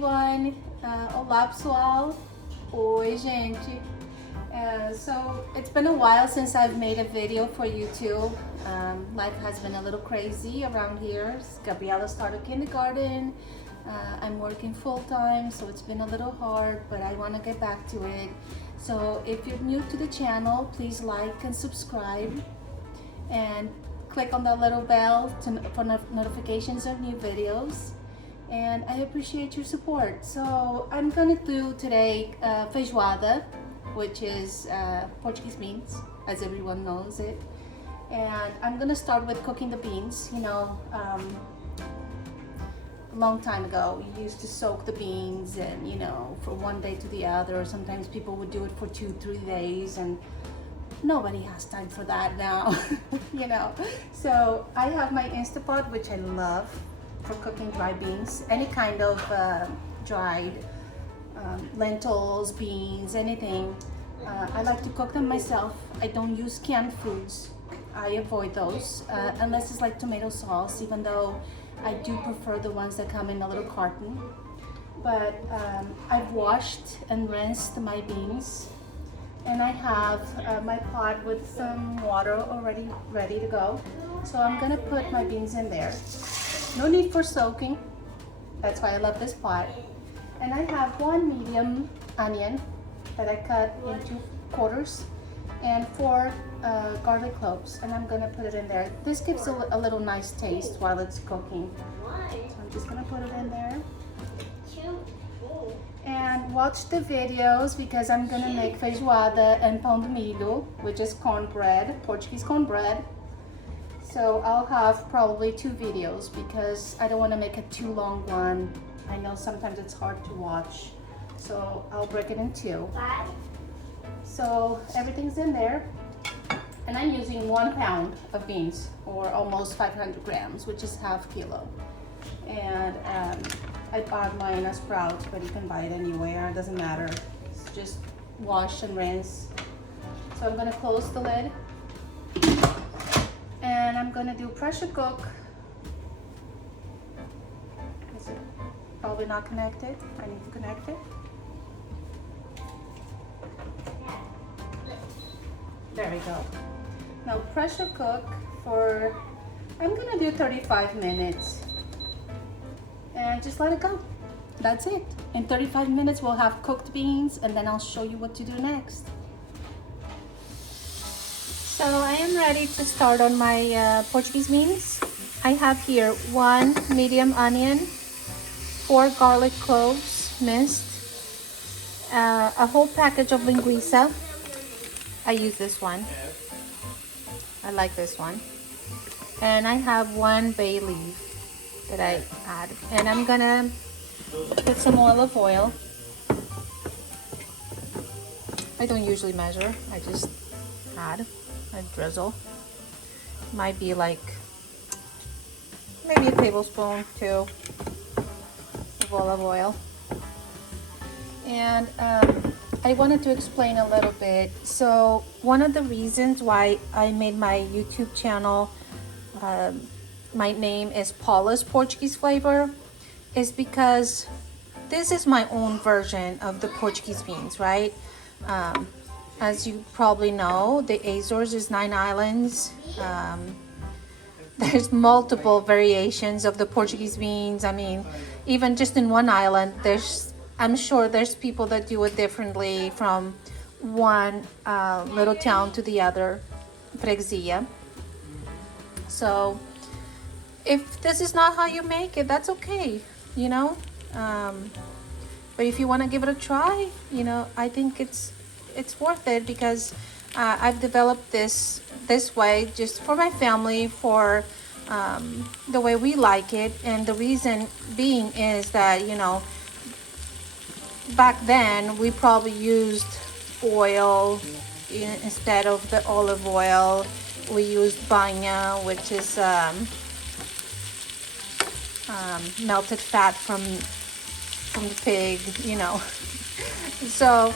everyone. Olá pessoal. Oi gente. So it's been a while since I've made a video for YouTube. Life has been a little crazy around here. Gabriela started kindergarten. I'm working full-time, so it's been a little hard, but I want to get back to it. So if you're new to the channel, please like and subscribe and click on that little bell for notifications of new videos. And I appreciate your support. So I'm gonna do today feijoada, which is Portuguese beans, as everyone knows it. And I'm gonna start with cooking the beans. You know, a long time ago, we used to soak the beans and, you know, from one day to the other. Sometimes people would do it for 2-3 days, and nobody has time for that now, you know. So I have my Instapot, which I love for cooking dry beans, any kind of dried lentils, beans, anything. I like to cook them myself. I don't use canned foods. I avoid those unless it's like tomato sauce, even though I do prefer the ones that come in a little carton. But I've washed and rinsed my beans, and I have my pot with some water already ready to go. So I'm gonna put my beans in there. No need for soaking. That's why I love this pot. And I have one medium onion that I cut into quarters and 4 garlic cloves, and I'm gonna put it in there. This gives a little nice taste while it's cooking. So I'm just gonna put it in there. And watch the videos because I'm gonna make feijoada and pão de milho, which is cornbread, Portuguese cornbread. So I'll have probably 2 videos because I don't want to make a too long one. I know sometimes it's hard to watch, so I'll break it in 2. So everything's in there, and I'm using 1 pound of beans, or almost 500 grams, which is ½ kilo. And I bought mine at Sprouts, but you can buy it anywhere, it doesn't matter. It's just wash and rinse. So I'm gonna close the lid, and I'm gonna do pressure cook. Is it probably not connected? I need to connect it. There we go. Now pressure cook for, I'm gonna do 35 minutes. And just let it go. That's it. In 35 minutes we'll have cooked beans, and then I'll show you what to do next. So I am ready to start on my Portuguese beans. I have here 1 medium onion, 4 garlic cloves minced, a whole package of linguiça. I use this one. I like this one. And I have 1 bay leaf that I add, and I'm gonna put some olive oil. I don't usually measure, I just add a drizzle. Might be like maybe a tablespoon, 2 of olive oil. And I wanted to explain a little bit. So one of the reasons why I made my YouTube channel, my name is Paula's Portuguese Flavor, is because this is my own version of the Portuguese beans, right? As you probably know, the Azores is 9 islands. There's multiple variations of the Portuguese beans. I mean, even just in one island, I'm sure there's people that do it differently from one little town to the other, freguesia. So if this is not how you make it, that's okay, you know. But if you want to give it a try, you know, I think it's worth it, because I've developed this way just for my family, for the way we like it. And the reason being is that, you know, back then we probably used oil instead of the olive oil. We used banha, which is melted fat from the pig, you know. So,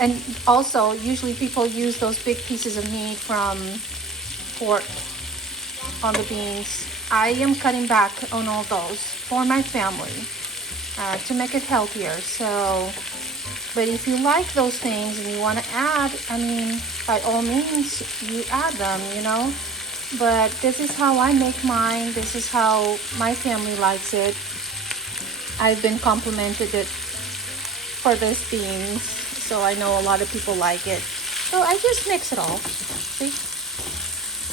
and also usually people use those big pieces of meat from pork on the beans. I am cutting back on all those for my family. to make it healthier. So, but if you like those things and you want to add, I mean, by all means, you add them, you know. But this is how I make mine. This is how my family likes it. I've been complimented it for these beans, so I know a lot of people like it. So I just mix it all. See?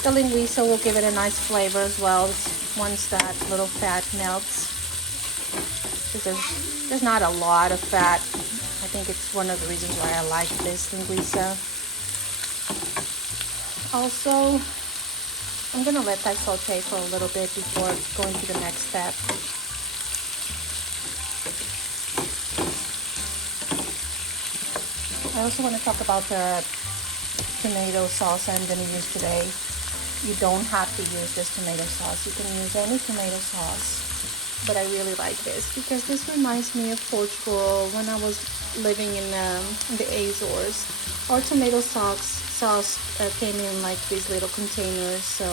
The linguiça will give it a nice flavor as well once that little fat melts. Because there's not a lot of fat. I think it's one of the reasons why I like this linguiça. Also, I'm gonna let that saute for a little bit before going to the next step. I also want to talk about the tomato sauce I'm going to use today. You don't have to use this tomato sauce. You can use any tomato sauce. But I really like this because this reminds me of Portugal when I was living in the Azores. Our tomato sauce came in like these little containers. So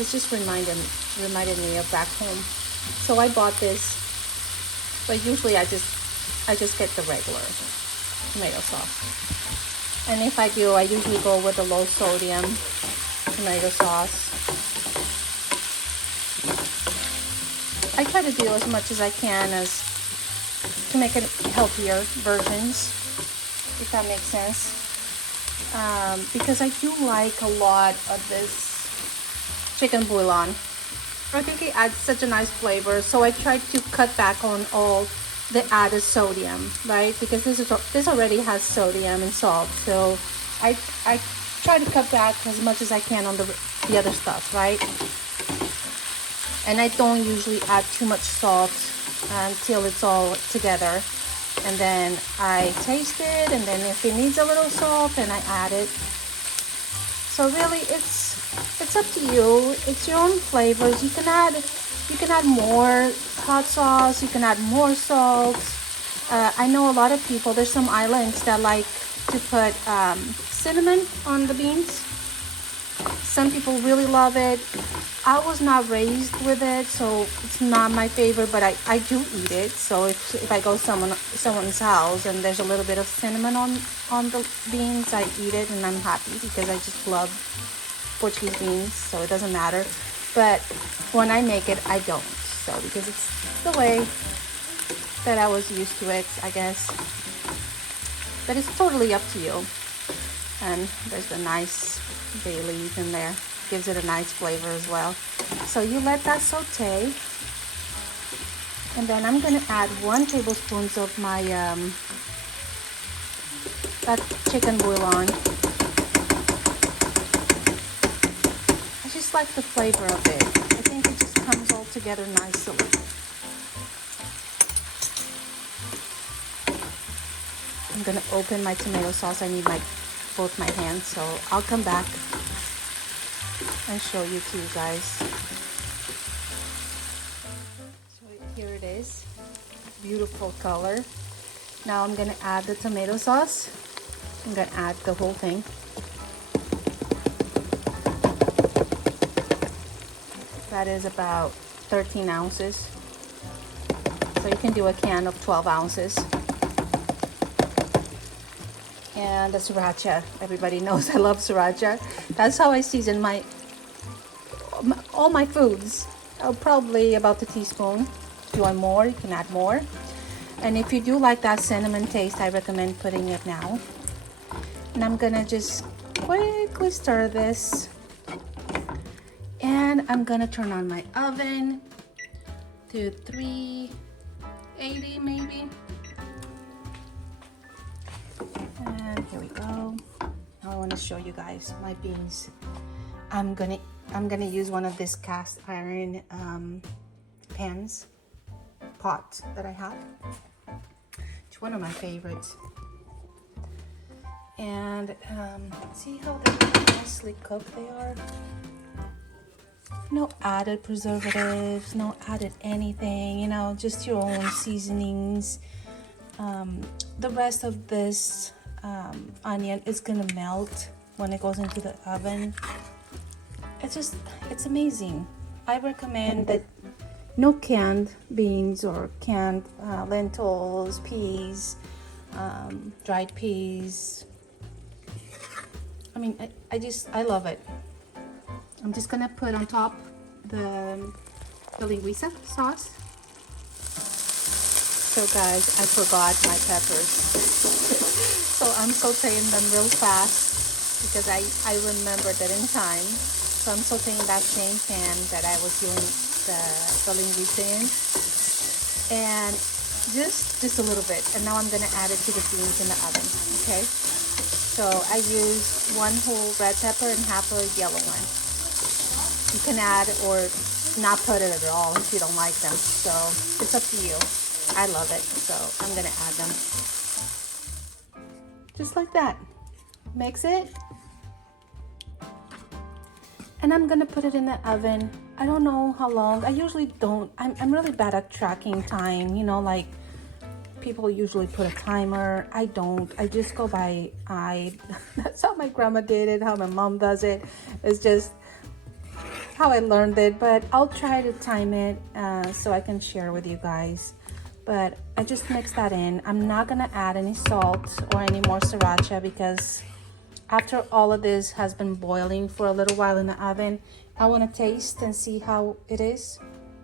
this just reminded me of back home. So I bought this, but usually I just get the regular tomato sauce. And if I do, I usually go with a low sodium tomato sauce. I try to do as much as I can as to make it healthier versions, if that makes sense. Because I do like a lot of this chicken bouillon. I think it adds such a nice flavor, so I try to cut back on all the added sodium, right? Because this already has sodium and salt, so I try to cut back as much as I can on the other stuff, right? And I don't usually add too much salt until it's all together, and then I taste it, and then if it needs a little salt, then I add it. So really, it's up to you. It's your own flavors. You can add more hot sauce, you can add more salt. I know a lot of people, there's some islands that like to put cinnamon on the beans. Some people really love it. I was not raised with it, so it's not my favorite, but I do eat it. So if I go someone's house and there's a little bit of cinnamon on the beans, I eat it and I'm happy because I just love Portuguese beans, so it doesn't matter. But when I make it, I don't. So because it's the way that I was used to it, I guess. But it's totally up to you. And there's the nice bay leaf in there. Gives it a nice flavor as well. So you let that saute. And then I'm going to add 1 tablespoon of my that chicken bouillon. I just like the flavor of it. I think it just comes all together nicely. I'm going to open my tomato sauce. I need both my hands, so I'll come back and show you to you guys. So here it is, beautiful color. Now I'm gonna add the tomato sauce. I'm gonna add the whole thing. That is about 13 ounces. So you can do a can of 12 ounces. And the sriracha, everybody knows I love sriracha. That's how I season all my foods. Probably about a teaspoon. If you want more, you can add more. And if you do like that cinnamon taste, I recommend putting it now. And I'm gonna just quickly stir this. And I'm gonna turn on my oven to 380 maybe. And here we go. Now I want to show you guys my beans. I'm gonna use one of these cast iron pots that I have. It's one of my favorites. And see how nicely cooked they are. No added preservatives, no added anything. You know, just your own seasonings. The rest of this onion is gonna melt when it goes into the oven. It's amazing. I recommend that no canned beans or canned lentils, peas, dried peas. I mean, I love it. I'm just gonna put on top the linguiça sauce. So guys, I forgot my peppers. So I'm sauteing them real fast because I remembered it in time. So I'm sauteing that same pan that I was doing the linguiça in. And just a little bit. And now I'm gonna add it to the beans in the oven, okay? So I use 1 whole red pepper and half a yellow one. You can add or not put it at all if you don't like them. So it's up to you. I love it, so I'm gonna add them. Just like that. Mix it. And I'm gonna put it in the oven. I don't know how long. I usually don't. I'm really bad at tracking time, you know, like people usually put a timer. I don't. I just go by eye. That's how my grandma did it, how my mom does it. It's just how I learned it, but I'll try to time it so I can share with you guys. But I just mix that in. I'm not gonna add any salt or any more sriracha because after all of this has been boiling for a little while in the oven, I wanna taste and see how it is.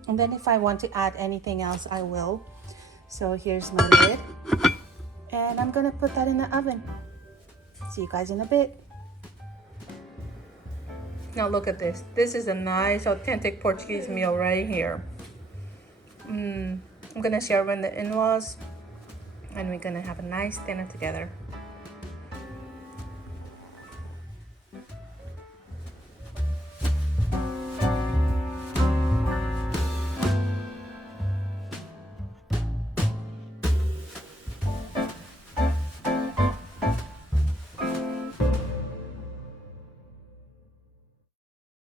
And then if I want to add anything else, I will. So here's my lid. And I'm gonna put that in the oven. See you guys in a bit. Now look at this. This is a nice, authentic Portuguese meal right here. I'm gonna share with the in-laws and we're gonna have a nice dinner together.